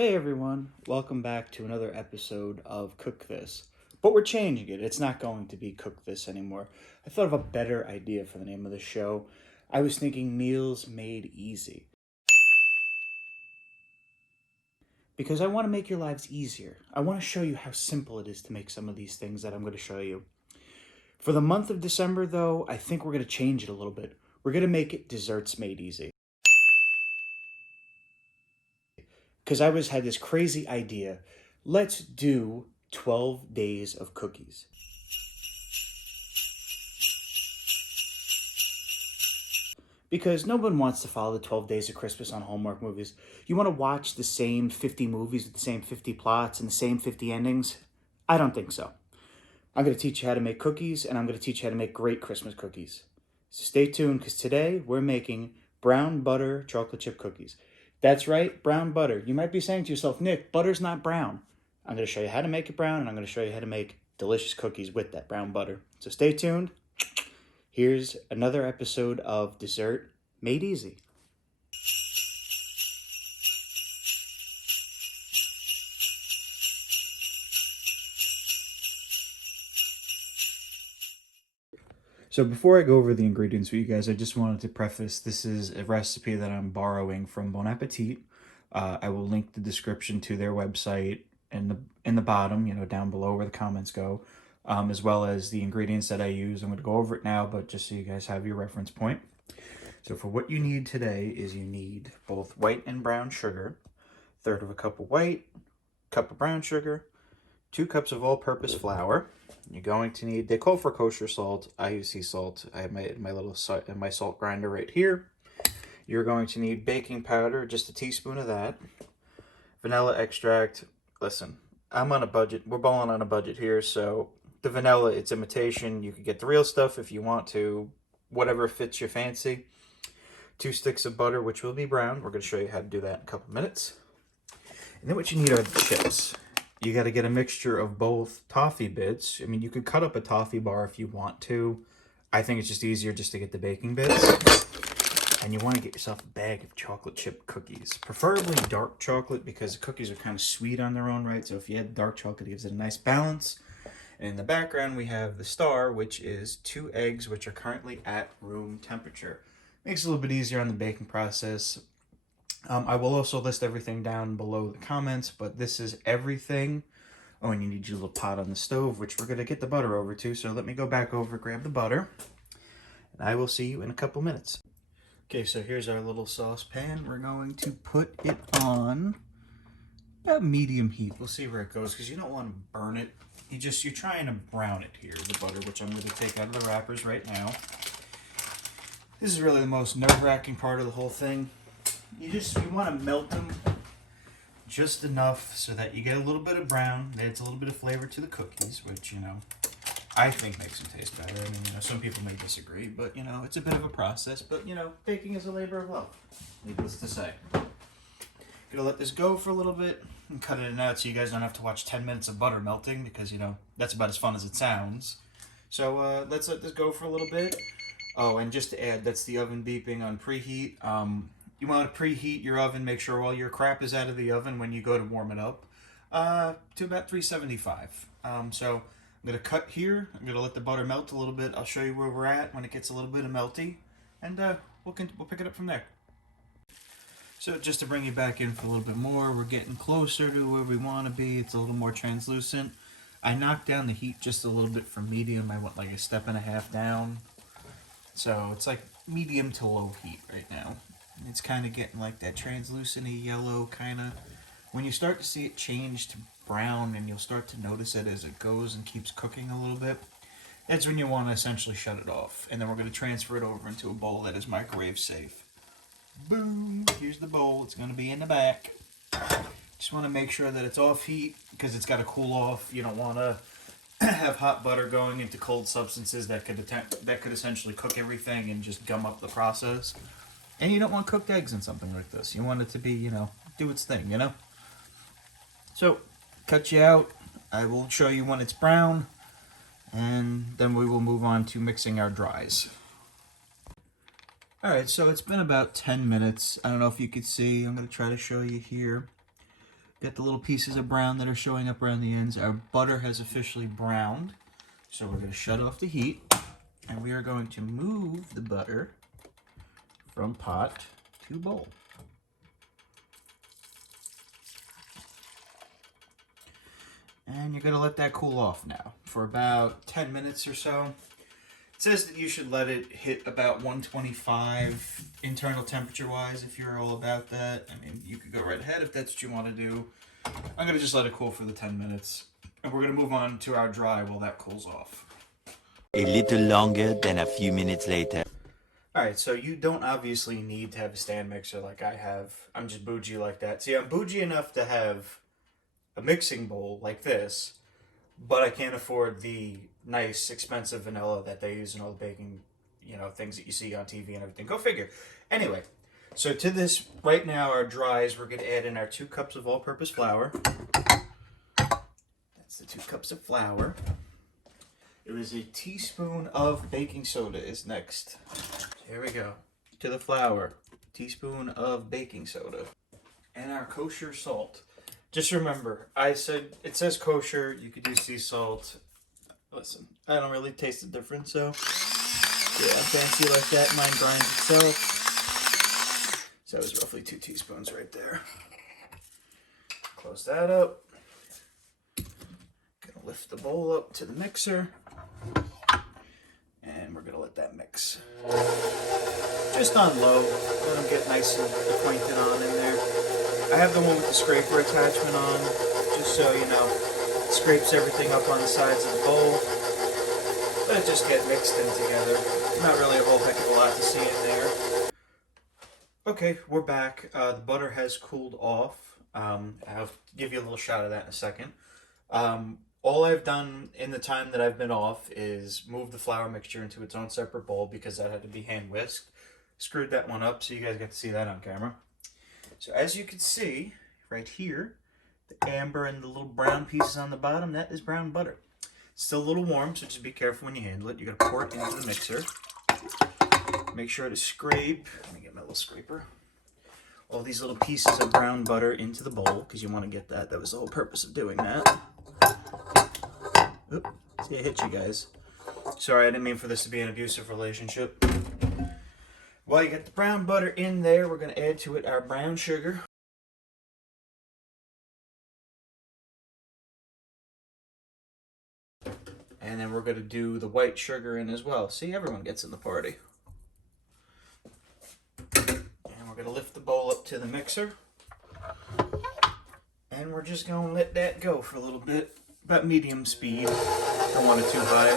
Hey everyone, welcome back to another episode of Cook This. But we're changing it. It's not going to be Cook This anymore. I thought of a better idea for the name of the show. I was thinking Meals Made Easy. Because I want to make your lives easier. I want to show you how simple it is to make some of these things that I'm going to show you. For the month of December, though, I think we're going to change it a little bit. We're going to make it Desserts Made Easy. Because I had this crazy idea. Let's do 12 days of cookies. Because no one wants to follow the 12 Days of Christmas on Hallmark movies. You want to watch the same 50 movies with the same 50 plots and the same 50 endings? I don't think so. I'm going to teach you how to make cookies, and I'm going to teach you how to make great Christmas cookies. So stay tuned, because today we're making brown butter chocolate chip cookies. That's right, brown butter. You might be saying to yourself, Nick, butter's not brown. I'm going to show you how to make it brown, and I'm going to show you how to make delicious cookies with that brown butter. So stay tuned. Here's another episode of Dessert Made Easy. So before I go over the ingredients with you guys, I just wanted to preface this is a recipe that I'm borrowing from Bon Appetit. I will link the description to their website in the bottom, down below where the comments go, as well as the ingredients that I use. I'm going to go over it now, but just so you guys have your reference point. So for what you need today is you need both white and brown sugar, 1/3 of a cup of white, cup of brown sugar, 2 cups of all-purpose flour. You're going to need, they call for kosher salt. I use sea salt. I have my salt grinder right here. You're going to need baking powder, just a teaspoon of that. Vanilla extract. Listen, I'm on a budget. We're balling on a budget here, so the vanilla, it's imitation. You could get the real stuff if you want to, whatever fits your fancy. 2 sticks of butter, which will be brown. We're going to show you how to do that in a couple minutes. And then what you need are the chips. You got to get a mixture of both toffee bits. I mean, you could cut up a toffee bar if you want to. I think it's just easier just to get the baking bits. And you want to get yourself a bag of chocolate chip cookies. Preferably dark chocolate, because the cookies are kind of sweet on their own right. So if you add dark chocolate, it gives it a nice balance. And in the background, we have the Skor, which is 2 eggs, which are currently at room temperature. Makes it a little bit easier on the baking process. I will also list everything down below the comments, but this is everything. Oh, and you need your little pot on the stove, which we're going to get the butter over to. So let me go back over, grab the butter, and I will see you in a couple minutes. Okay, so here's our little saucepan. We're going to put it on about medium heat. We'll see where it goes, because you don't want to burn it. You're trying to brown it here, the butter, which I'm going to take out of the wrappers right now. This is really the most nerve-wracking part of the whole thing. You want to melt them just enough so that you get a little bit of brown. It adds a little bit of flavor to the cookies, which, I think makes them taste better. I mean, some people may disagree, but, it's a bit of a process. But, baking is a labor of love, needless to say. Gonna let this go for a little bit and cut it out so you guys don't have to watch 10 minutes of butter melting, because, that's about as fun as it sounds. So let's let this go for a little bit. Oh, and just to add, that's the oven beeping on preheat. You want to preheat your oven, make sure all your crap is out of the oven when you go to warm it up, to about 375. So I'm going to cut here. I'm going to let the butter melt a little bit. I'll show you where we're at when it gets a little bit of melty, and we'll pick it up from there. So just to bring you back in for a little bit more, we're getting closer to where we want to be. It's a little more translucent. I knocked down the heat just a little bit from medium. I went like 1.5 steps down. So it's like medium to low heat right now. It's kind of getting like that translucent-y yellow kind of. When you start to see it change to brown, and you'll start to notice it as it goes and keeps cooking a little bit, that's when you want to essentially shut it off. And then we're going to transfer it over into a bowl that is microwave safe. Boom! Here's the bowl. It's going to be in the back. Just want to make sure that it's off heat, because it's got to cool off. You don't want to have hot butter going into cold substances that could essentially cook everything and just gum up the process. And you don't want cooked eggs in something like this. You want it to be, do its thing, So, cut you out. I will show you when it's brown, and then we will move on to mixing our dries. Alright, so it's been about 10 minutes. I don't know if you could see. I'm going to try to show you here. Got the little pieces of brown that are showing up around the ends. Our butter has officially browned. So we're going to shut off the heat. And we are going to move the butter from pot to bowl. And you're going to let that cool off now for about 10 minutes or so. It says that you should let it hit about 125 internal temperature-wise if you're all about that. I mean, you could go right ahead if that's what you want to do. I'm going to just let it cool for the 10 minutes. And we're going to move on to our dry while that cools off. A little longer than a few minutes later. Alright, so you don't obviously need to have a stand mixer like I have. I'm just bougie like that. See, I'm bougie enough to have a mixing bowl like this, but I can't afford the nice, expensive vanilla that they use in all the baking, things that you see on TV and everything. Go figure. Anyway, so to this, right now, our dries, we're going to add in our 2 cups of all-purpose flour. That's the 2 cups of flour. There is a teaspoon of baking soda is next. Here we go. To the flour, teaspoon of baking soda. And our kosher salt. Just remember, it says kosher, you could use sea salt. Listen, I don't really taste the difference, so yeah, I'm fancy like that. Mine grinds itself. So that was roughly 2 teaspoons right there. Close that up. Gonna lift the bowl up to the mixer. And we're gonna let that mix. Just on low, let them get nice and acquainted on in there. I have the one with the scraper attachment on, just so you know, it scrapes everything up on the sides of the bowl. Let it just get mixed in together. Not really a whole heck of a lot to see in there. Okay, we're back. The butter has cooled off. I'll give you a little shot of that in a second. All I've done in the time that I've been off is move the flour mixture into its own separate bowl because that had to be hand whisked. Screwed that one up so you guys get to see that on camera. So as you can see, right here, the amber and the little brown pieces on the bottom, that is brown butter. It's still a little warm, so just be careful when you handle it. You're gonna pour it into the mixer. Make sure to scrape, let me get my little scraper, all these little pieces of brown butter into the bowl, because you want to get that. That was the whole purpose of doing that. Oop, see, I hit you guys. Sorry, I didn't mean for this to be an abusive relationship. While you get the brown butter in there, we're going to add to it our brown sugar. And then we're going to do the white sugar in as well. See, everyone gets in the party. And we're going to lift the bowl up to the mixer. And we're just going to let that go for a little bit. About medium speed. Don't want it too high.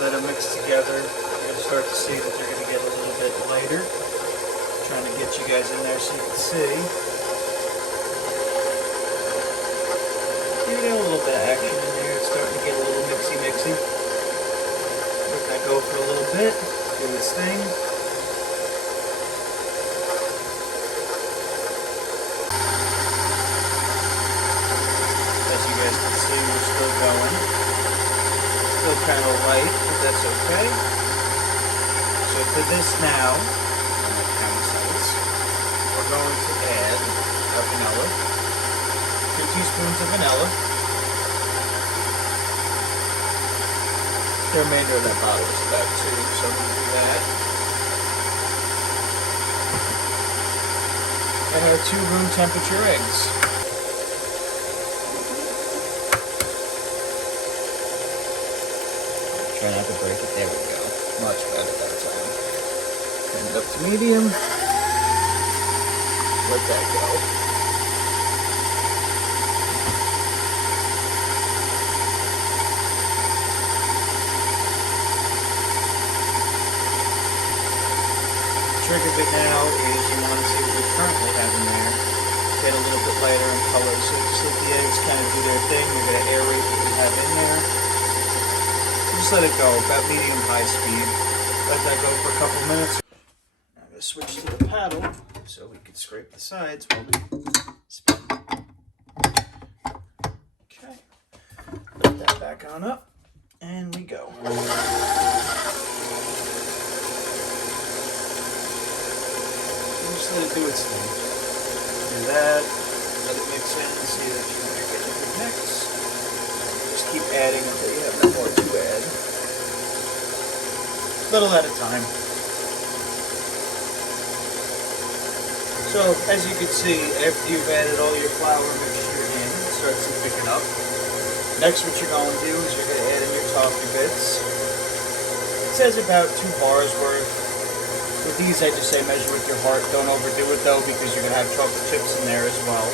Let them mix together. You're going to start to see that they're going to get a little bit lighter. Trying to get you guys in there so you can see. You get a little bit of action in there. It's starting to get a little mixy-mixy. Let that go for a little bit. Do its thing. As you guys can see, we're still going. Still kind of light, but that's okay. So to this now, we're going to add our vanilla. 2 teaspoons of vanilla. The remainder of that bottle is about 2, so we'll do that. And our 2 room temperature eggs. Try not to break it. There we go. Much better that time. Turn it up to medium. Let that go. The trick of it now is you want to see what we currently have in there. Get a little bit lighter in color, so just let the eggs kind of do their thing. We're going to aerate what we have in there. Just let it go, about medium-high speed. Let that go for a couple minutes. I'm going to switch to the paddle so we can scrape the sides while we spin. Okay. Put that back on up, and we go. Just let it do its thing. Do that. Let it mix in and see that you're getting a good mix. Just keep adding until you have no more to add. Little at a time. So, as you can see, after you've added all your flour mixture in, it starts to thicken up. Next, what you're going to do is you're going to add in your toffee bits. It says about 2 bars worth. With these, I just say measure with your heart. Don't overdo it though, because you're going to have chocolate chips in there as well.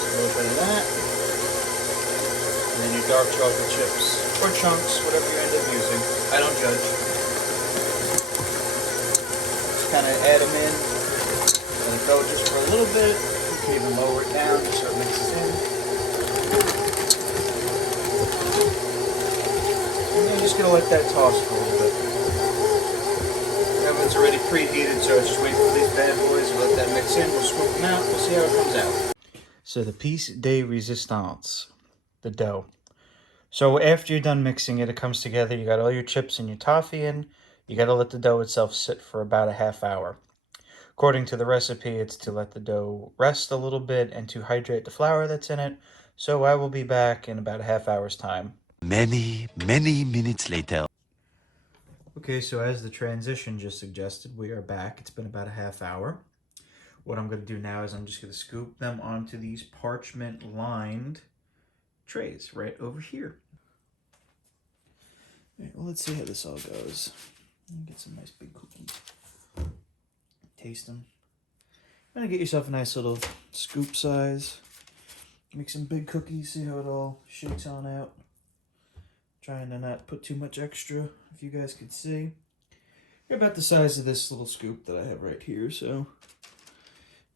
So a little bit of that. And then your dark chocolate chips, or chunks, whatever you end up using. I don't judge. Just kind of add them in. Let it go just for a little bit. You can even lower it down just so it mixes in. And you're just going to let that toss for a little bit. That one's already preheated, so just wait for these bad boys. We'll let that mix in. We'll scoop them out. We'll see how it comes out. So the piece de resistance, the dough. So after you're done mixing it, it comes together. You got all your chips and your toffee in. You got to let the dough itself sit for about a half hour. According to the recipe, it's to let the dough rest a little bit and to hydrate the flour that's in it. So I will be back in about a half hour's time. Many minutes later. Okay, so as the transition just suggested, we are back. It's been about a half hour. What I'm going to do now is I'm just going to scoop them onto these parchment-lined trays right over here. All right, well, let's see how this all goes. Get some nice big cookies. Taste them. Gonna get yourself a nice little scoop size. Make some big cookies, see how it all shakes on out. Trying to not put too much extra, if you guys could see. They're about the size of this little scoop that I have right here, so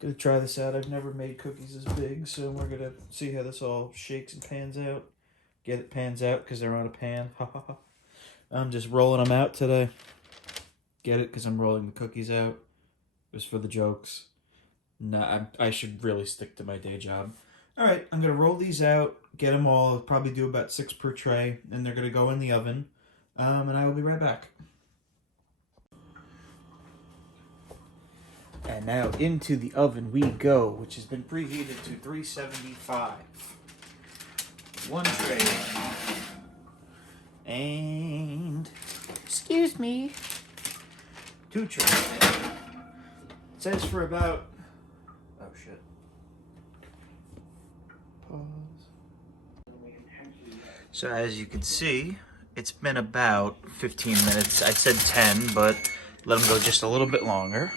gonna try this out. I've never made cookies this big, so we're gonna see how this all shakes and pans out. Get it pans out because they're on a pan. I'm just rolling them out today. Get it? Because I'm rolling the cookies out. Just for the jokes. Nah, I should really stick to my day job. Alright, I'm going to roll these out, get them all, I'll probably do about 6 per tray, and they're going to go in the oven, and I will be right back. And now into the oven we go, which has been preheated to 375. 1 tray. And, excuse me, 2 trays. It says for about, oh shit. Pause. So as you can see, it's been about 15 minutes. I said 10, but let them go just a little bit longer.